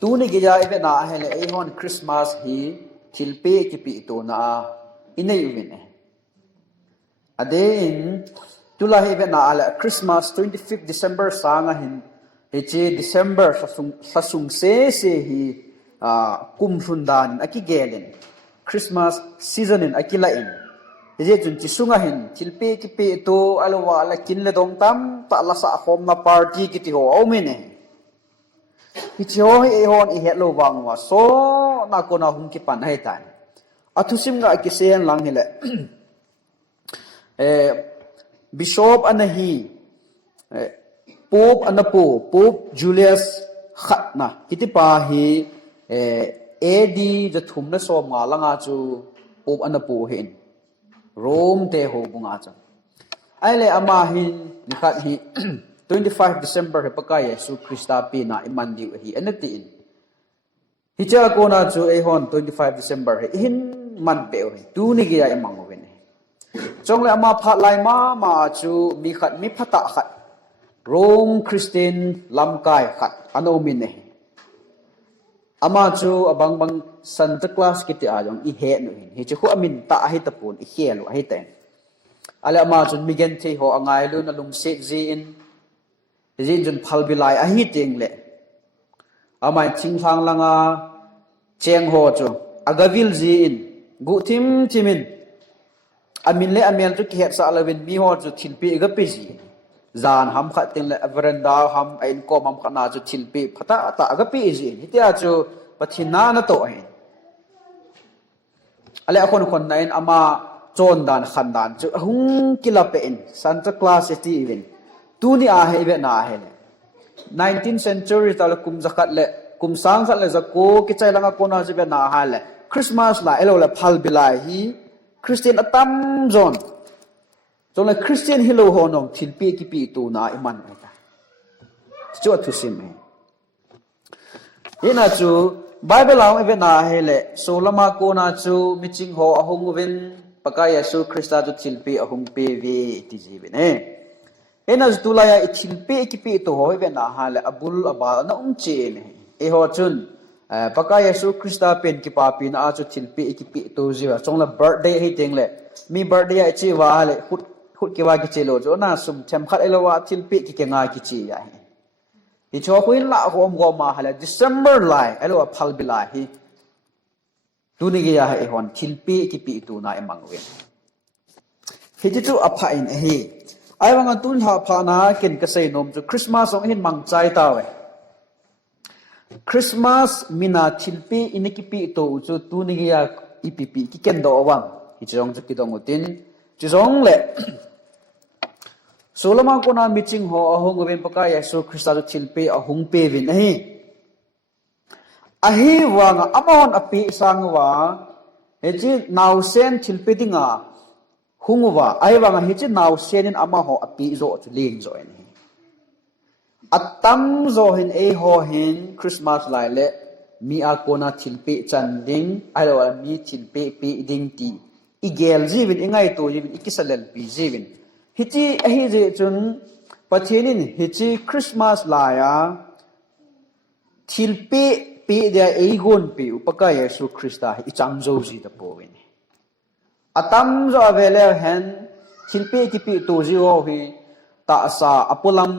ตูนี่กี่ยาเวน่าให้เลยไอ้ฮอนคริสต์มาสฮีทิลเป้กี่ปีตัวน่าอินในอยู่เนี่ยอเดนจุลาให้เวน่าอะไรคริสต์มาส25 December สางหินเฮจี December สังเสฮีกุมฟุนดานอากิเกลินคริสต์มาสซีซันอากิลาอินเฮจีจุนจิสุงหินทิลเป้กี่ปีตัวอัลวาละกินเลดงตัมตะละสะคอมนาปาร์ตี้กี่ที่หัวเอาไม่เนี่ยฮิจิโอให้ฮอนอีเฮโลวังว่าโซนักคนอาหุงกิปันให้ตายอัตุซิมกะกิเซียนลังฮิเลบิชอปอันฮีปูบอันปูปูบจูเลียสขัดนะกิติปาฮีเอดีจะทุ่มนะโซมงาลังอาจูปูบอันปูเห็นโรมเตโฮบุงอาจูไอเลอามาฮินนิขัดฮี25 December he pakai Yesu Krista pina iman diu hi anatin hi cha ko na chu e hon 25 December he hin man pe hi tu ni ge ya imang wen chong le ama phat lai ma chu mi khat mi phata khat Rome Christian lam kai khat ano min ne ama chu abang bang Santa Claus kiti a jong i he no hi chu amin ta hi tapun i khelo hi ten ale ama chu mi gen the ho angai lu na lung se ji in jin jun phal bilai a hi ting le amai ching thang langa cheng ho chu agavil ji in gu thim chimin amin le amel chu khet sa lawin mi ho chu thilpi ga pe ji zan ham kha ting le veranda ham ain ko mam khana chu thilpi phata ta ga pe ji hitia chu pathina na to hin ale akhon khon nain ama chon dan khan dan chu hung kila pe in Santa Claus ti event tu ni a he be na he 19th century tal kum zakat le kum sang sat le zako ki chai langa kona je be na ha le Christmas la elo le phal bilai hi Christian atam zon so le Christian hilo ho nong thilpi ki pi tu na iman ta chu thu sim he ina chu Bible law be na he le so lama kona chu miching ho ahong wen paka Yesu Krista chu thilpi ahong pe ve ti ji be ne enas tulaya ichilpe kipi to hoibe na hale abul aba na umche ne e ho chun paka Yesu Krista pen ki papi na achu chilpe kipi to jiwa chongla birthday hi tengle mi birthday ai chi wa hale hut ki wa ki chelo jo na sum them khat elowa chilpe ki ke nga ki chi ya hi cho khuin la hom go ma hale December lai elowa phal bilai hi tu ni ge ya he hon chilpe kipi tu na emang wen hi chu apha in hi ai wang tun ha pha na ken ka sei nom chu Christmas ong hin mang chai ta we Christmas mina thilpi inikipi to chu tu ni ya ipipi ki ken do wang hi chong chu ki dong utin chi jong le solama ko na miching ho ahong wen paka Yesu Krista chu thilpi ahung pe vin ahi wang amon api sang wa he chi naw sen thilpi dinga hungwa aiwanga hichi naw senin ama ho api zo chu ling zo ni atam zo hin e ho hin Christmas lai le mi a kona thilpe chanding alo mi thilpe pi ding ti igel jibin ingai to jibin ikisalel pi jibin hichi ahi je chun pathenin hichi Christmas la ya thilpe pi dia eigon pi upaka Yesu Krista hi changzo ji da powin atam zo avele hen thilpe ki pi tu ji ho hi ta sa apulam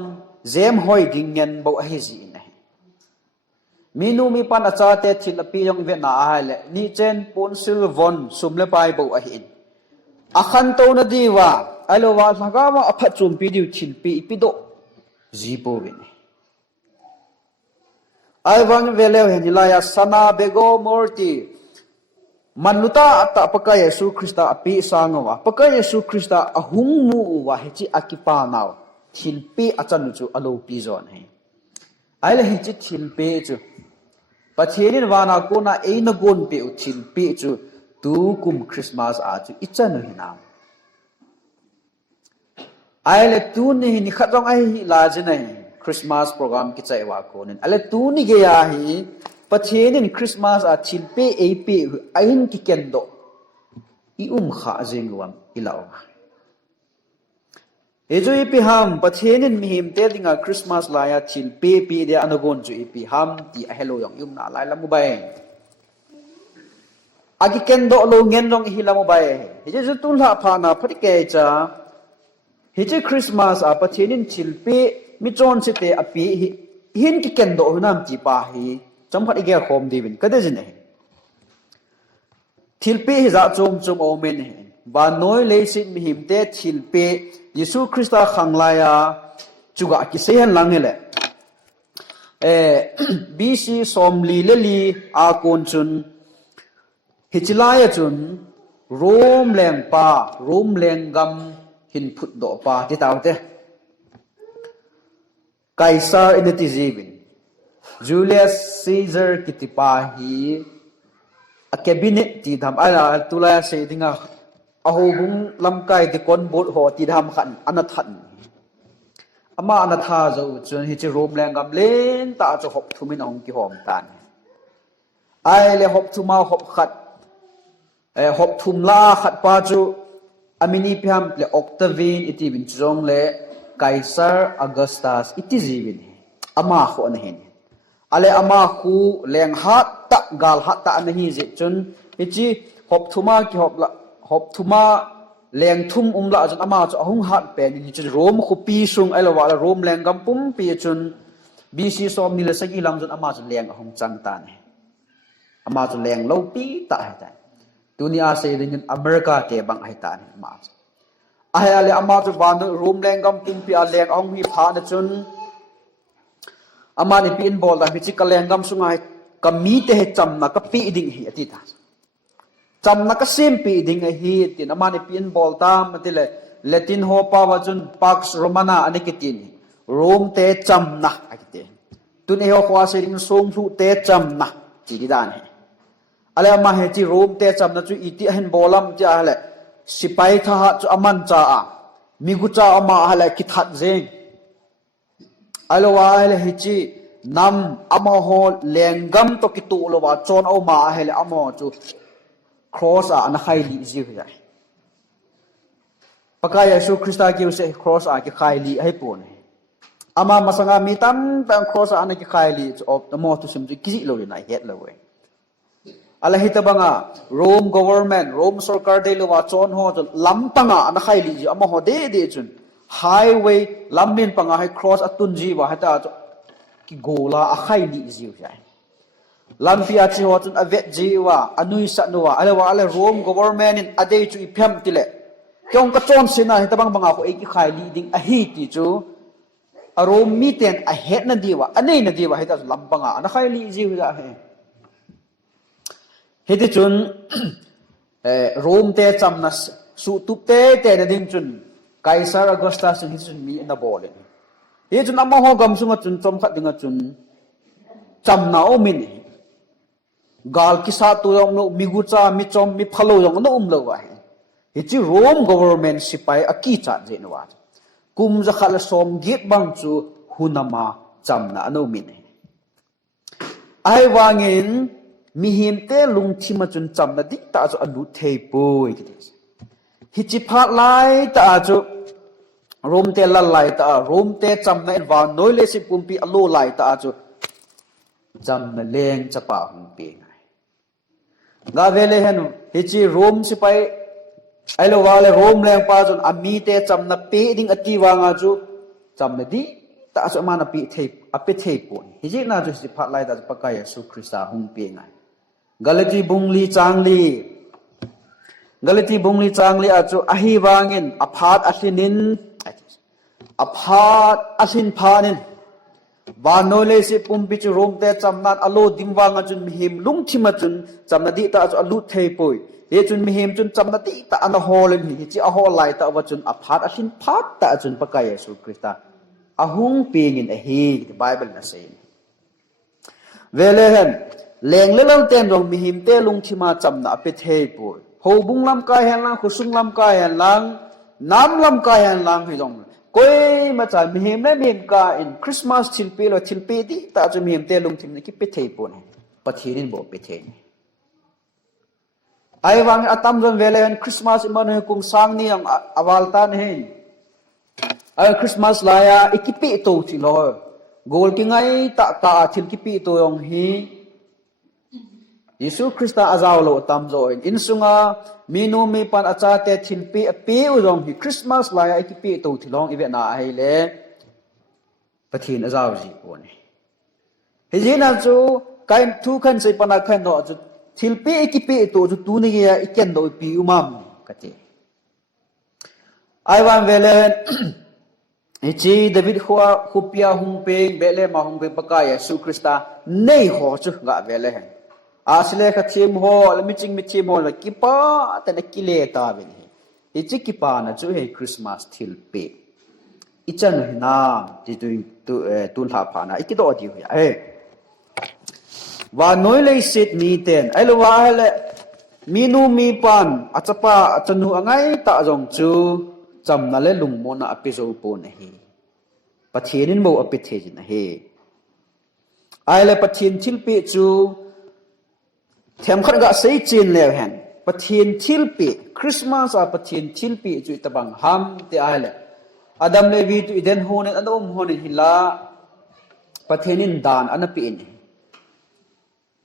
zem hoi gingen bo hi ji ne minu mi pan acha te thilapi yong ve na hale ni chen pon silvon sumle pai bo a hin akhan to na diwa alo wa thaga wa apha chum pi diu thilpi ipido ji bo ve ne ai wang vele hen la ya sana bego morti manuta ata paka Yesu Krista api sangwa paka Yesu Krista ahung mu wa hichi akipa naw thilpe achan chu alo pi zon he aile hichi thilpe chu patherin wana ko na eina gon pe thilpe chu tu kum Christmas a chu ichan hinam aile tu ni ni khatong ai la jinai Christmas program ki chai wa ko nin ale tu ni ge ya hi pathenin Christmas a thilpe ap ain ki kendo i kha jengwam ilaw Ejo ipi ham pathenin mihim te dinga Christmas laya thil pe de anagon ju ipi ham ti a hello yang yum na lai lamu bai agi kendo lo ngen long hi lamu bai heje ju tun la pha na phati ke cha heje Christmas a pathenin thil pe mi chon se te api hin ki kendo nam ti pa hi cham phat ige khom divin ka de jin ne thil pe hi za chom chom o men he ba noi le sin mihim te thil pe Yesu Christa khanglaya chuga ki sehan langele BC somli leli a kon chun hichilaya chun rom leng pa rom leng gam hin phut do pa ti tawte Caesar inatizibin Julius Caesar kitipa hi a cabinet ti dham ala tulaya se dinga aho bung lamkai ti kon bot ho ti dham khan anathan ama anatha zo chun hi chi rom lang gam len ta cho hop thumin ong ki hom tan ai le hop thuma hop khat hop thum la khat pa chu amini pham le Octavian iti bin chong le Caesar Augustus iti jibin ama kho na hen ale ama khu leng hat ta gal hat ta na hi je chun hi chi hop thuma ki hop thuma leng thum la chun ama chu ahung hat pe ni chu rom khu pi sung ai lawa rom leng gam pum pi chun BC som ni le sagi lam chun ama chu leng ahung chang ta ne ama chu leng lo pi ta hai ta dunia se ding America te bang hai ta ne ma ai ale ama chu ban rom leng gam pum pi a leng ahung hi pha na chun ama ni pin bol da mi chi ka leng gam sungai ka mi te he cham na ka pi ding hi ati ta cham na ka sim pi ding hi tin ama ni pin bol tam matile Latin ho pa wa chun Pax Romana anikitin Rome te cham na akite tun he ho kwa se ding song thu te cham na chi di dan he ale ama he chi Rome te cham na chu iti hen bolam cha hale sipai tha chu aman cha a migu cha ama hale ki that jeng alo wa hale hi chi nam ama ho lengam to ki tu lo wa chon o ma hale ama chu cross a na khai li ji hu jai pakai Yesu Krista ki se cross a ki khai li ai pon ama masanga mi tam tam cross a na ki khai li of the mo to sim ji ki lo na het lo we ala hita banga Rome government Rome sarkar de lo wa chon ho lam panga na khai li ji ama ho de chun highway lamin panga hai cross atun ji wa hata ki gola a khai li ji hu jai Lampia chi ho chun avet ji wa anui sa nuwa ale Rome government in adei chu iphem tile kyong ka chon sina hi tabang banga ko eki khai li ding a hi ti chu a Rome miten a het na diwa anei na diwa hi ta lampanga na khai li ji hu ja he he ti chun Rome te chamna su tup te na ding chun Caesar Augustus hi chun mi na bol he chun amma ho gam sunga chun chom khat dinga chun chamna o min gal kisa tu yong no migucha mi chom mi phalo yong no lo wa hi chi Rome government sipai aki cha je no wa kum za khala som git bang chu hunama chamna no min ai wangin mi him te lung thima chun chamna dik ta chu anu thei poi ki hi chi phat lai ta chu Rome te la lai ta Rome te chamna en wa noi le si pumpi alo lai ta chu chamna leng chapa hung pe ga vele henu hichi Rome sipai ailo wale Rome leng pa jon ami te chamna pe ding ati wanga chu chamna di ta so mana pi thei ape thei pon hiji na ju si phat lai da pakai Yesu Krista hung pe ngai Galati bungli changli achu ahi wangin aphat asin phanin ba nole si pumpi chu Rome te chamnat alo dingwanga chun mihim lung thima chun chamna di ta chu alu thei poi he chun mihim chun chamna di ta ana hol ni chi a hol lai ta wa chun aphat asin phat ta chun pakai Yesu Krista ahung pingin a hi the Bible na say velehen leng le lam tem dong mihim te lung thima chamna ape thei poi ho bung lam kai han lang khusung lam kai han lang nam lam kai han lang hi dong koi ma cha mihim na mihim ka in Christmas thilpe di ta chu mihim te lung thim ni ki pe thei pon pathirin bo pe thei ai wang atam jon vele Christmas iman kung sang ni ang awal tan hen คริสต์มาสลายอิกิปิโตสิลอยโกลกิงไงตาทิลกิปิโตยองฮียิสุคริสต์อาจาวโลตามโจอินสุงามีนูมีปันอาจารย์เตทิลปีปีอุดมฮีคริสต์มาสลายอิกิปิโตสิลองอีเวนาให้เลปะทินอาจาวจีโอนี่เฮจินันจูการทุกขันใส่ปนักขันโนจูทิลปีอิกิปิโตจูตูนี่อีเกนโดปีอุมามกัติไอวันเวเลนฮิจีเดวิดหัวขุปยาหุงเปงเบเลมาหุงเปงปะกายสุคริสตาเนยหัวจุกะเวเลนอาสเลขัดทีมหัวและมิจิงมิจิมหัวและกิปาแต่นักกิเลตาเวลฮิจิกิปานะจูเฮคริสต์มาสทิลปีอิจันหินาจิตุนหาพานะอิกิโดอดิวเฮว่าน้อยเลยสิทธิ์มีเต็นไอละว่าเลมีนูมีปันอาจจะปะจันูอังไงตาจงจูจำนั่นเลยลุงมนะอภิโซปูนะเฮปะเทียนินโมอภิเทจินะเฮไอเลยปะเทียนทิลปีจูแถมขันกะใส่จีนแล้วเห็นปะเทียนทิลปีคริสต์มาสปะเทียนทิลปีจูตะบังฮัมเตไอเลยอดัมเลวีจูอิเดนโฮเนอันอมโฮเนฮิลาปะเทียนินดานอันปีน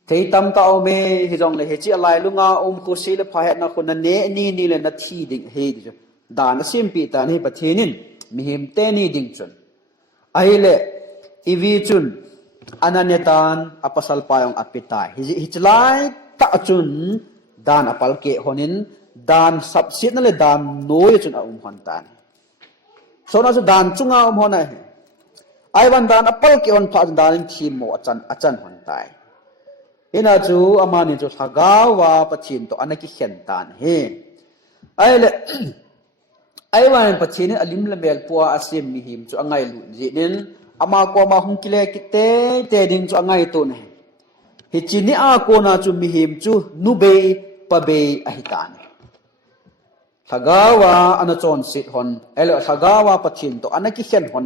เทตัมตาอเมฮิจงเลยเฮจิอะไรลุงอาคุศิลพายนักคนนั้นเนนี่เลยนัททีดิ่งเฮดิจดานสิมปีตานี่ปะเทนินมีหิมเตนี่ดิ่งจุนไอเลอีวีจุนอนันยตานอปัสลปายองอภิตายฮิจไลตาจุนดานอปัลเกหอนินดานสับสิทนั่นเลยดานโนยจุนอาหันตานโซน่าจุดานจุงอาหันนะไอวันดานอปัลเกหอนพาดานทีมโมอาจารย์หันตายเห็นจูอามานิจูทากาวาปะทินตัวอันนั้นกิเขียนตานเฮไอเลไอวันปะทินอลิมละเมลปัวอาเซียมมิหิมจูอังไงลุนจีนินอามากัวมาหุงกิเลกิเตเตดิงจูอังไงตัวเนี่ยฮิจินีอาโกนาจูมิหิมจูนูเบย์ปะเบย์อหิตานทากาวาอันนั้นจอนสิทฮอนไอเลทากาวาปะทินตัวอันนั้นกิเขียนฮอน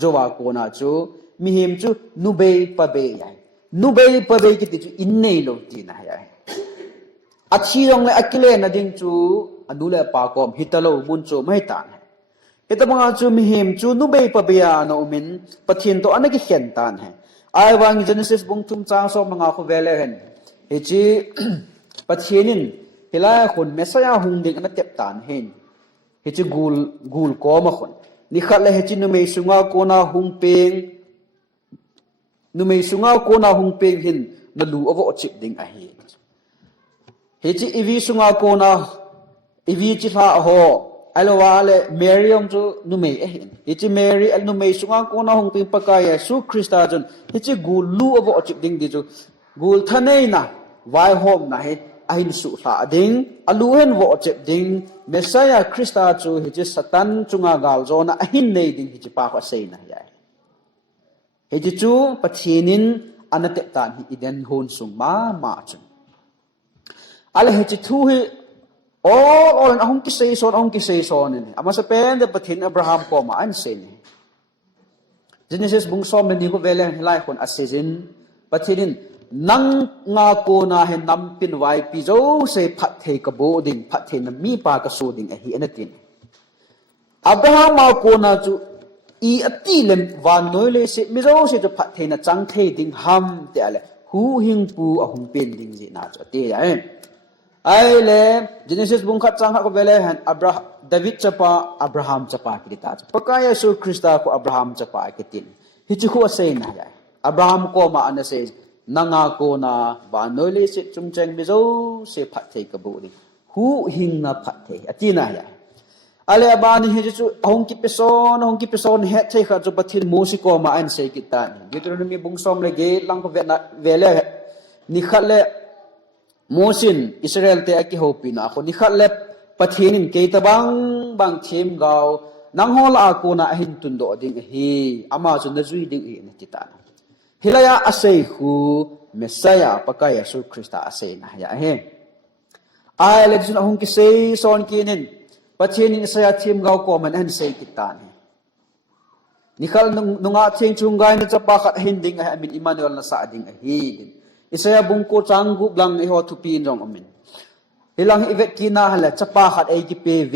จูวาโกนาจูมิหิมจูนูเบย์ปะเบย์นูเบย์ปะเบย์กิติจูอินเนยโลตีนะฮะอาชีพเลยอักเลนะดิ้งจูอนุเลปากอมฮิตาโลบุญจูไม่ตานฮิตาบังอาจูมิหิมจูนูเบย์ปะเบียโนมินปะทินตัวอันนั้นกิเขียนตานฮะไอวังเจเนซิสบุงทุมจางสอบมังอาคุเวเลเห็นเฮจีปะทินินเฮลาคนเมสยาหุงดิ้งอันนั้นเจ็บตานเห็นเฮจีกูลกอมาคนนี่ขัดเลยเฮจีนูเมย์สุงาโกนาหุงเปงนูไม่สุงาโกนาหุงเปงหินนลูอวอจิบดิงอเฮเฮจิอีวีสุงาโกนาอีวีจิลาโฮไอโลวาเลเมรียมจูนูไม่เห็นเฮจิเมรีนูไม่สุงาโกนาหุงเปงปะกายสุคริสตาจนเฮจิกูลูอวอจิบดิงดิจูกูลทะเนนะไวโฮมนะเฮอหินสุลาดิงอลูเฮนวอจิบดิงเมสายาคริสตาจูเฮจิสตันจุงากาลโจนะอหินเนดิงเฮจิปากวาเซนะยาเฮจิจูปะทีนินอันนั้นเตตานฮิอิเดนฮุนสุงมาจุนอะไรเฮจิทูฮิโอ้อันองกิเซซอนนี่อามาสเปนเดปะทินอับราฮัมปอมาอันเซนเจเนซิสบุงซอมเมนิโกเวเลนไลคนอัสเซซินปะทินินนังงาโกนาเฮนัมปินไวปิโจเซพัดเทกโบดิงพัดเทนมีปากสูดิงอฮิอันตินอับราฮัมมาโกนาจูอีอติเลมวานน้อยเลยสิมิโรสิจะพัดเทนะจังเทดิงฮัมเตอะไรหูหิงปูอหุงเป็นดิงจีน่าจะเตะไอเลเจเนซิสบุงขัดจังฮักเวเลหันดาวิดจะปาอับราฮัมจะปากิตาปะกายสุคริสตาकोอับราฮัมจะปากิตินฮิจิคัวเซนะยอับราฮัมก็มาอันเซนังอาโกนาวานน้อยเลยสิจุงเจงมิโรสิพัดเทกบุรีหูหิงนะพัดเทอตินะยอะไรบ้านี่เฮจูฮงกิเปโซนเฮใช่ข้าจุบัตินมูสิโกมาอันเซกิตานี่ยุตรนมีบุงซอมเลเกลังก็เวเลนิขัดเลมูสินอิสราเอลเตอกิโฮปินะคนนิขัดเลปะทินินเกตบังทีมกาวนังฮอลอากูนะหินตุนโดดิงฮีอามาจุนจุยดิงฮีนติตาฮิลายาอาเซฮูเมสยาปะกายสุคริสตาอาเซนะยาเฮไอเลจุนฮงกิเซซอนกินินปะเทนินสยามทีมเราก็มันอันเซกิตานี่นี่ขัลนุ่งอาเชียงจุงไกนี่จะปากหินดิ่งไอ้มินอิมานุเอลน่ะสาดิ่งไอ้ฮีดินอิสยาบุงโคจังกุบลังไอ้หัวทุปีนรองอามินฮิลังอีเวกินาฮัลจะปากไอ้กิเปเว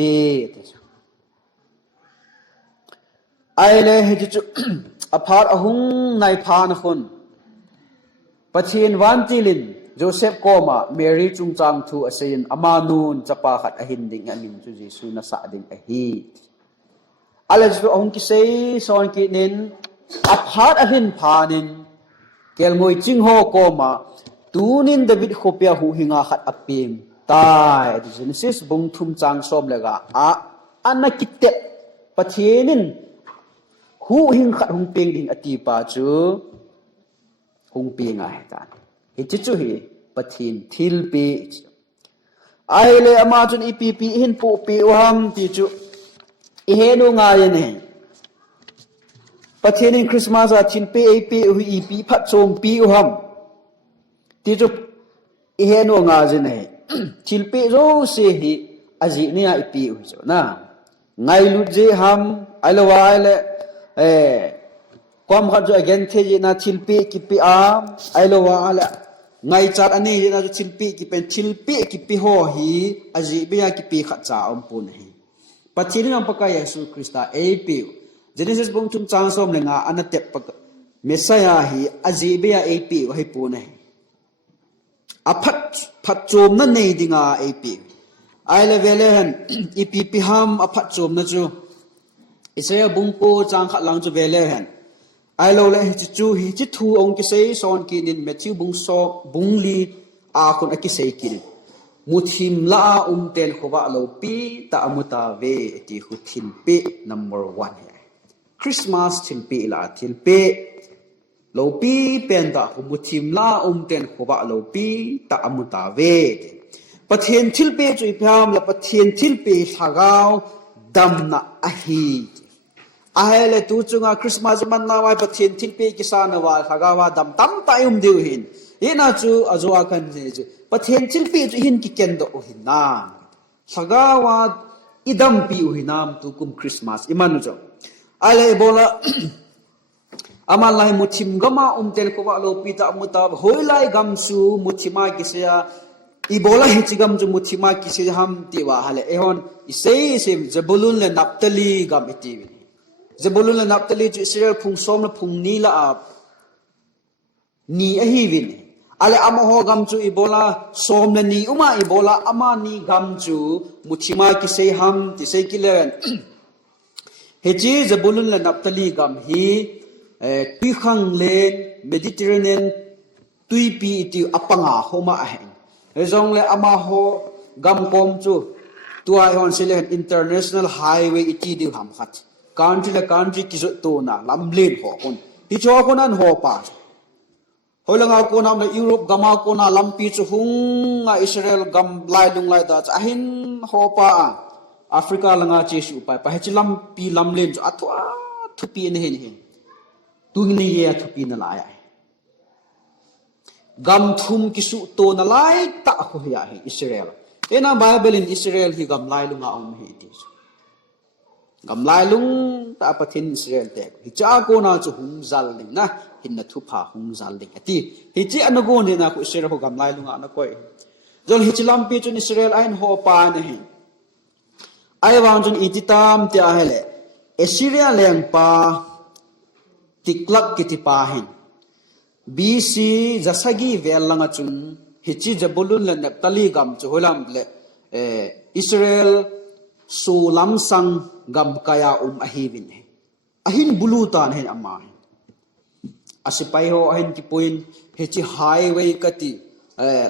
ไอเลยให้จุอพาร์ตหุงในพานคนปะเชียนวันจิลินโจเซฟโกมาเมรีจุงจางทูอาเซียนอามานูนจะปาขัดอหินดิ่งอามินจุเยซูนัสดิ่งอหิอะไรจุองกิเซสอนกินินอพาร์ตอหินพานินเกลมวยจิงโฮโกมาตูนินเดวิดโคเปียหูหิงาขัดอปิมตายดิเจนิซิสบุงทุมจางสอมเลกาอันนักกิเตปะเชียนินหูหิงขัดหุงเปียงดิ่งอติปาจูหุงเปียงไงกันฮิจิจูฮีปะทินทิลปีไอเลอามาจุนอีปีหินปูปีวามติจูอีเฮนูงายเนปะทินินคริสต์มาสทินปีปีหุอีปีพัดโจมปีวามติจูอีเฮนูงายเนทิลปีโรเซฮีอาจิเนียอีปีอุจนะไงลุเจฮัมไอเลวาไอเลความขัดใจกันเทจินาทิลปีกิปีอามไอโลวาอะไรไงจัดอันนี้นะทิลปีกิเป็นทิลปีกิปีโฮฮีอาจีบียกิปีขัดจ่าอมปุนฮีปัจจุบันปะกายเยซูคริสต์เอปีเจเนซิสบุงทุนจางสมเลงาอันนั้นเต็ปปะเมสยาฮีอาจีบียเอปีวะฮีปุนฮีอพัดโจมนั่นในดิ่งาเอปีไอเลเวเลนอีปีปีฮัมอพัดโจมนั่นจูอิสราเอลบุงโปจางขัดหลังจูเวเลนไอโลเลจิจูฮิจิทูองกิเซสอนกินินเมทิวบุงโซบุงลีอาคนอกิเซกินมุทิมลาเตนขวะโลปีตาอมุตาเวติหุทิลปี number 1คริสต์มาสทิลปีลาทิลปีโลปีเป็นตาหุมุทิมลาเตนขวะโลปีตาอมุตาเวปะเทียนทิลปีจุยพยามและปะเทียนทิลปีทากาวดัมนาอฮีอาเฮเลตูจุงาคริสต์มาสมันนาวายปะเทียนทิลปีกิสานาวาทากาวาดัมตัมตายุมดิวหินอีน่าจูอาจูอากันนี่จูปะเทียนทิลปีจุหินกิเกนโดหินนาทากาวาอิดัมปีอุหินามตุกุมคริสต์มาสอิมานุจูอาเลโบลาอามาลายมุทิมกามาเตลโควะโลปีตามุตาโฮยไลกัมซูมุทิมากิเซียอีโบลาฮิจิกัมจูมุทิมากิเซียฮัมติวาฮาเลเอฮอนอิเซอิเซมเจบุลุนเลนับตลีกัมอิติวิเจบุลุนเลนับตลีจูอิสราเอลพุงส้มและพุงนีละอาบนีอฮีวินอะไรอามาโฮกัมจูอีโบลาส้มและนีอุมาอีโบลาอามานีกัมจูมุทิมากิเซียฮัมติเซกิเลนเฮจีเจบุลุนเลนับตลีกัมฮีตุยขังเลนเมดิเตอร์เรเนียนตุยปีติวอปังอาโฮมาเองเฮจงเลอามาโฮกัมคอมจูตัวไอฮอนเซเลนอินเตอร์เนชั่นแนลไฮเวย์อิติดิวฮัมขัดการที่ละการที่กิจตัวน่ะลำเลียนหัวคนที่ชัวคนนั้นหัวป่าเฮลังเอาคนนั้นในยุโรปกัมเอาคนนั้นลำปีจุฮุงอิสราเอลกัมไล่ลุงไล่ตาจะหินหัวป่าแอฟริกาลังอาเจสุไปไปให้จิลำปีลำเลียนจุอัตวาทุปีนี่เห็นตุงนี่เย่ทุปีนั่นลายกัมทุมกิสุตัวนั่นลายตะหัวใหญ่อิสราเอลเอ็น่าไบเบิลอินอิสราเอลที่กัมไล่ลุงเอาไม่เห็นกัมไล่ลุงตาปะทินอิสราเอลเด็กฮิจ้าโกน่าจะหุงซัลลิงนะหินนัทุพาหุงซัลลิงที่ฮิจิอันกูนี่นะคุอิสราเอลกัมไล่ลุงอ่ะนะก้อยจนฮิจิลัมปีจนอิสราเอลไอ้หัวปานี่ไอ้วางจนอิจิตามที่อาเฮเลอิสราเอลเลี้ยงปาติกลักกิติปาหินBC จะสกีเวลลังจุนฮิจิจะบุลุนเลนตลีกัมจุฮลัมเลอิสราเอลสูลัมสังกัมกายาอหิวินอหินบุลูตานเห็นอามาอาศัยไปโฮอหินกิปุยนฮิจิไฮเวย์กติ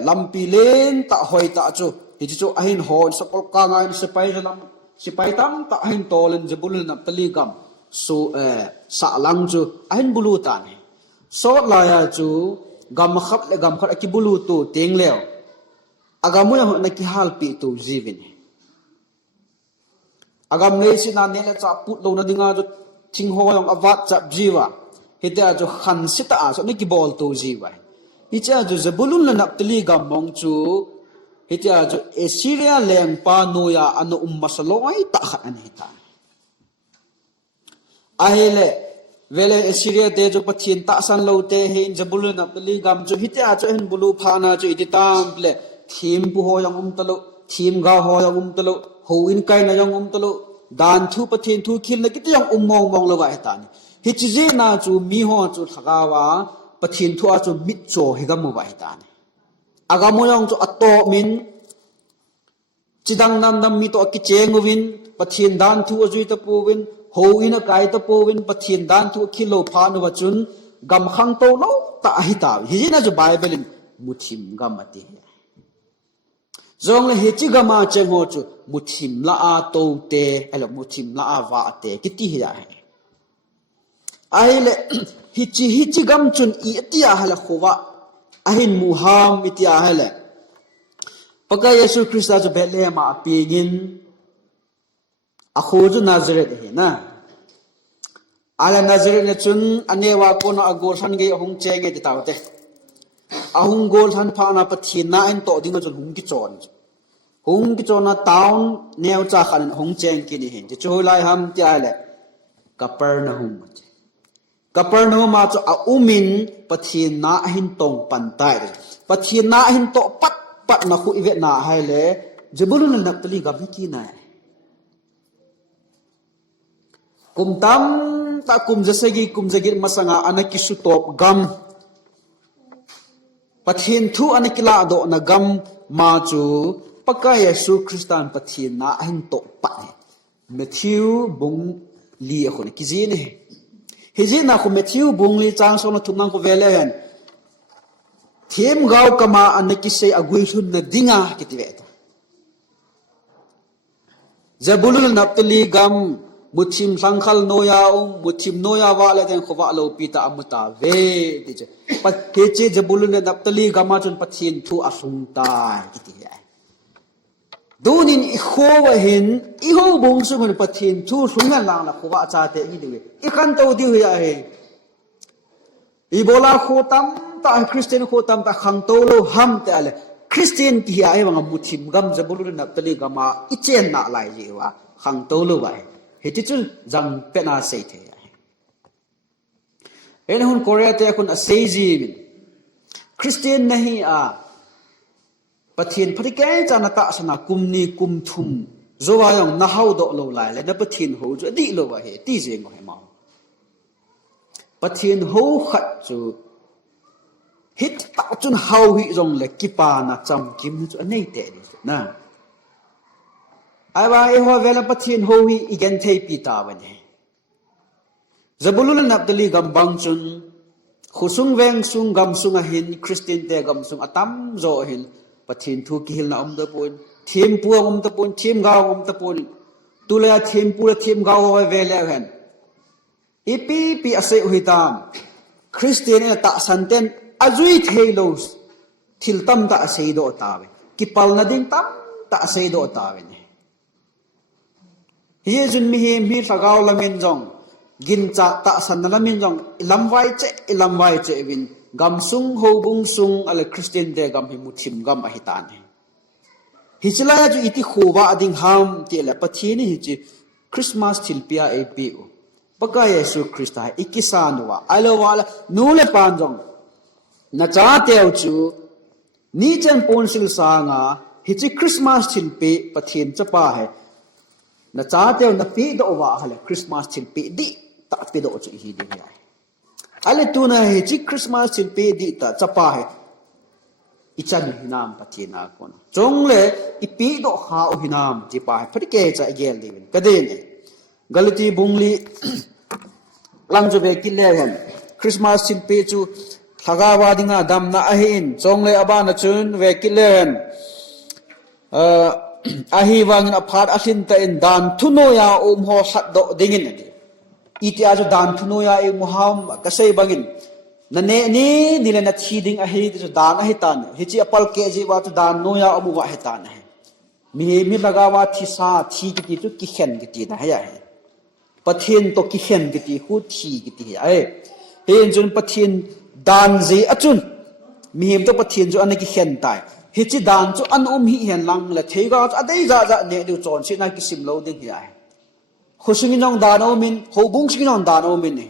ลัมปีเลนตะหอยตะจูฮิจิจูอหินโฮสปอลกางายสไปจะลัมสไปตัมตะอหินโตเลนจะบุลุนตลีกัมสูสะลังจูอหินบุลูตานสอดลายจูกัมขับและกัมขัดอคิบุลูตูเตียงเลวอากามุยหัวนักฮัลปีตูจีวินอากามเลสินาเนี่ยจะพูดลงนั่นดิ่งอาจุทิ้งหัวยังอวัดจับจีวะเหตุอาจุขันสิตาอาจุนักบอลตูจีวะเหตุอาจุจะบุลุนและนับตลีกัมมองจูเหตุอาจุเอซิเรียเลงปาโนยาอันอุมมาสโลไอตะขัดอันเหตุอาเฮเลเวลาเอซิเรียเดจุปะทินตะสันโลเตเฮนจะบุลุนับตลีกัมจูเหตุอาจุเห็นบุลุพานาจูอิติตามเปลทีมผู้หอยังตลุทีมกาหอยังตลุหูอินไกนะยังตลุ ดานทูปะเทียนทูคิลนะกิตยังมองละวะเหตานี่ฮิจิเจนาจูมีฮอจูทกาวาปะเทียนทูอาจูมิดโจฮิกามุวะเหตานี่อากามุยองจูอัตโตมินจิดังนำมีตัวกิเจงวินปะเทียนดานทูอจุยตะปูวินโฮอินะกายตะปูวินปะเทียนดานทูคิโลพานุวจุนกำขังโตโลตาหิตาฮิจินาจูไบเบิลมุทิมกำมติจงเลยฮิจิกามาเจงโฮจูมุทิมละอาโตเตเอลมุทิมละอาวาเตกิติฮิยาให้ไอเลฮิจิกำจุนอีติยาฮะละขวะอาหินมูฮัมอิติยาฮะละปะกายเยซูคริสต์จะเบลเลมาปีกินอาคูจูนาซาเรตเฮนะอาลานาซาเรตจุนอันเนวาโกนาอโกสันเกยหงเจเกติตาวเตอาหงโกสันพานาปะทีนาอินโตดิ้งจุนหงกิจอนหงกิจอนาตาวน์เนวจาขันหงเจงกินเห็นจะช่วยไล่ฮัมที่อะไรกัปเปอร์นาฮุมกัปเปอร์นาฮุมมาจะอาอุมินปะทีนาหินตงปันไตปะทีนาหินโตปัดนักคุยเวนาให้เลยจะบุรุษนักตลีกับวิกีนายกุมตั้มตากุมจะเสกีกุมจะกินมาสังอาอันกิสุตบกัมปะทีนทูอันกิลาโดนกัมมาจูปะกายเยซูคริสต์ปะทีนาหินโตปัดเมทิวบุงลีคนกิจีนี่ฮิจีน่ะคุณเมทิวบุงลีจางส่งทุนนังกูเวเลนเทียมเกากมาอันนี้กิเซอกุยชุนนดิ่งอ่ะกิติเวตจะบุลุลนับตลีกัมมุทิมสังขลโนยามุทิมโนยาวะเลเดนขวะโลปิตาอมุตาเวดิเจปัจเจจะบุลุลนับตลีกัมมาจนปัจเจนทูอสุนตายกิติเวดูนินอีโควะหินอีโฮบงสุมันปัจเจนทูสุงันลางละขวะจ่าเตอีดิเวอีขันโตดิเวอะเฮอีโบลาโคตัมตาคริสเตียนโคตัมตาขังโตโลฮัมเตอะไรคริสเตียนที่ไอ้วังมุทิมกัมจะบุรุษนับตลีกัมมาอิเจนน่าไลเจีวะขังโตโลไว้เหตุจุดจังเป็นอาเซเทียเอ็นหุ่นโคเรียเตะคุณอาเซจีนคริสเตียนนี่ปะเทียนพระเกศจานาตาสนากุมนีกุมทุมโจวายองน่าฮาวดอกโลไลและนับปะเทียนหูจุดีโลวะเหตุที่เจงเหมาปะเทียนหูขัดจูฮิตตาจุนฮาวฮิจงเล็กกิปานาจำกิมจุอันนี้เตะดินะไอ้ว่าไอ้หัวเวลาปะเทียนหูฮิอีกันเทปีตาวันนี้จะบุลุลนับตลีกัมบังจุนขุสุงเวงสุงกัมสุงหินคริสเตียนเตะกัมสุงอัตัมโจหินปะเทียนทุกิหิลนาตะปูนทีมปัวตะปูนทีมกาวตะปูนตุลาทีมปัวทีมกาวเวลาเห็นอีปีอาศัยอุฮิตามคริสเตียนตะสันเตนอาจุยเทโลสทิลตัมตะเซโดตาเวกิปัลนาดินตัมตะเซโดตาเวเนี่ยเฮียจุนมีสกาวลามินจงกินจักตะสันนลามินจงลำไว้เจวินกัมซุงโฮบุงซุงอะไรคริสเตียนเดกัมฮิมุทิมกัมอหิตานฮิจลายจุอิติขูวะดิ่งฮามที่ละปะทีนี่ฮิจิคริสต์มาสทิลปีอาเอปีโอปะกายเยซูคริสต์อิกิสานัวอัลวะละนูเลปานจงน่าจะเที่ยวจูนี่จันปนสิลสางาฮิจิคริสต์มาสทิลปีปะทีนจะป้าให้น่าจะเที่ยวนับปีโดวะฮะละคริสต์มาสทิลปีดิตัดปีโดจูฮิดีไงอะไรตัวนั้นฮิจิคริสต์มาสทิลปีดิตัดจะป้าให้อิจันหินามปะทีนาคนจงเลยอีปีโดหาหินามที่ป้าให้พอดีเกจะเกลดีเป็นกระเด็นกลตีบุงลีลังจะเบกิเลเห็นคริสต์มาสทิลปีจูทากาวาดิงาดำนาอหินจงเลยอบานาจุนเวกิเลนอหิวังอพาร์ตอสินเตอินดานทุโนยาอุมโฮสัดโดดิ่งินนี่อีที่อาจจะดานทุโนยาอุมฮามกษัยบังินนั่นนี่เลนัดชีดิงอหิจะดานอหิตานฮิจิอพัลเกจิว่าจะดานโนยาอุมวะหิตานมีลากาวาทิสาทีกิติจุกิเข็นกิตินะเฮียปะเทียนตกิเข็นกิติหูทีกิติเฮ้เห็นจนปะเทียนดานเจอจุนมีเหมตัวปะเทียนจุอันนี้กิเข็นตายฮิจิดานจุอันหิเห็นลังละเทกาจุอันได้จะเนี่ยดูจอนสินักกิสิมโลดิ้งเฮียขุสุกินองดานโอมินหูบุงสุกินองดานโอมินนี่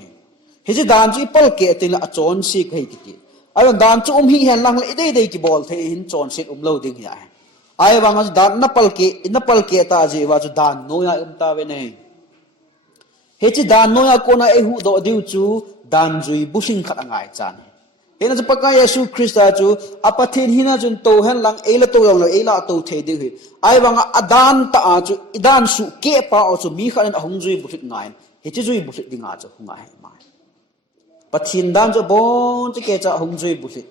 ฮิจิดานจุอีปอลเกติละจอนสิกให้กิติไอ้ดานจุหิเห็นลังละได้กิบอลเทหินจอนสิโลดิ้งเฮีย ai wang as dan na palke ta ji wa chu dan no ya ta ve ne he chi dan no ya ko na e hu do diu chu dan zui busing khat angai chan he na chu paka yesu krista chu apathin hina chun to hen lang e la to yong lo e la to the de hi ai wang adan ta a chu idan su ke pa o chu mi khan ahung zui busit ngai he chi zui busit dinga chu hunga he ma pathin dan chu bon chu ke cha hung zui busit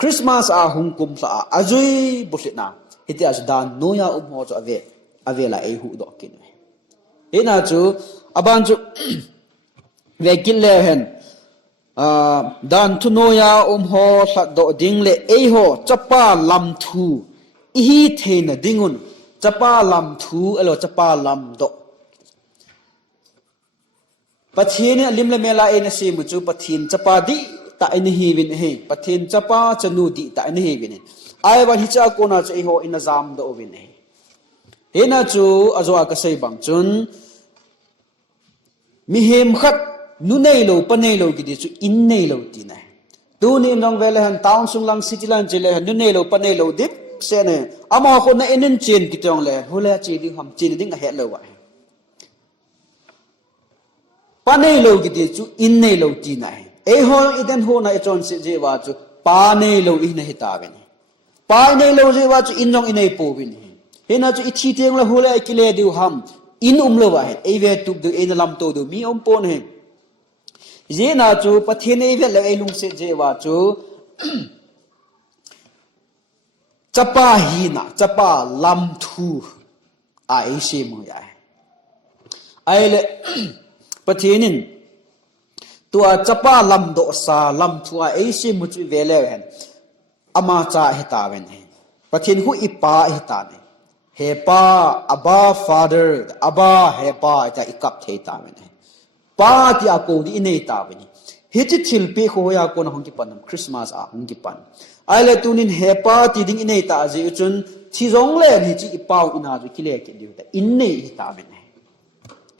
Christmas a hung kum sa azui busit na hiti as dan no ya ho chu ave la e hu do kin he na chu aban chu ve kin le hen dan thu no ya ho sa do ding le e ho chapa lam thu I hi the na dingun chapa lam thu alo chapa lam do pathin lim le mela e na sim chu pathin chapa di ta ini hi win he pathin chapa chanu di ta ini hi win ai wa hi cha ko na che ho in azam do win he na chu azo ka sei bang chun mi hem khat nu nei lo pa nei lo ki di chu in nei lo ti na tu ni nong vele han town sung lang city lang chile han nu nei lo pa nei lo dip se ne ama ko na enen chen ki tong le hola chi ding ham chin ding a he lo wa pa nei lo ki di chu in nei lo ti na e ho iden ho na e chon se je wa chu pa nei lo I na hi ta ben pa nei lo je wa chu in nong inei po bin he na chu I thi teng la hola ki le diu ham in lo wa he e ve tu du e na lam to du mi pon he je na chu pathin e ve le e lung se je wa chu chapa hi na chapa lam thu a e se mo ya ai le pathinin tua chapa lam do sa lam thu a e se mu chu ve le hen ama cha he ta ven he pathin hu ipa he ta ne he pa aba father aba he pa ta ikap the ta ven he pa ti a ko di nei ta ven he chi thil pe ho ya ko na hong ki pan Christmas a hong ki pan ai le tunin he pa ti ding nei ta ji chun chi jong le ni chi ipau ina ju ki le ki diu ta in nei ta ven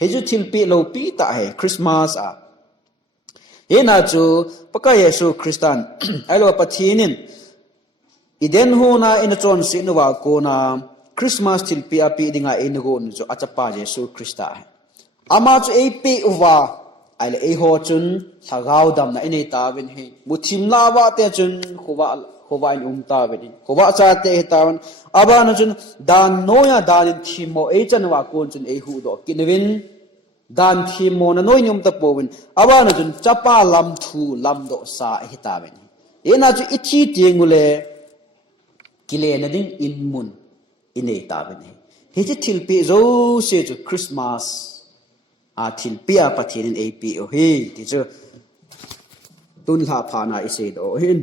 he ju thil pe lo pi ta he Christmas a he na chu paka yesu Christian ai lo pathinin iden ho na in chon si no wa ko na Christmas thil pe a pi dinga in go ni chu achapa yesu Christa ama chu e pe wa ai le e ho chun thagau dam na inei ta ben he muthim la wa te chun khowa in ta ben khowa cha te ta aba na chun dan no ya dan thimo e chan wa kon chun e hu do kinwin dan thimo na noi nyum ta powin aba na chun chapa lam thu lam do sa e ta ben e na chu ithi tiengule kile na ding in mun inei ta ben he chi thil pe zo se chu Christmas a thil pia pathin in ap o he ti chu tun la phana ise do hin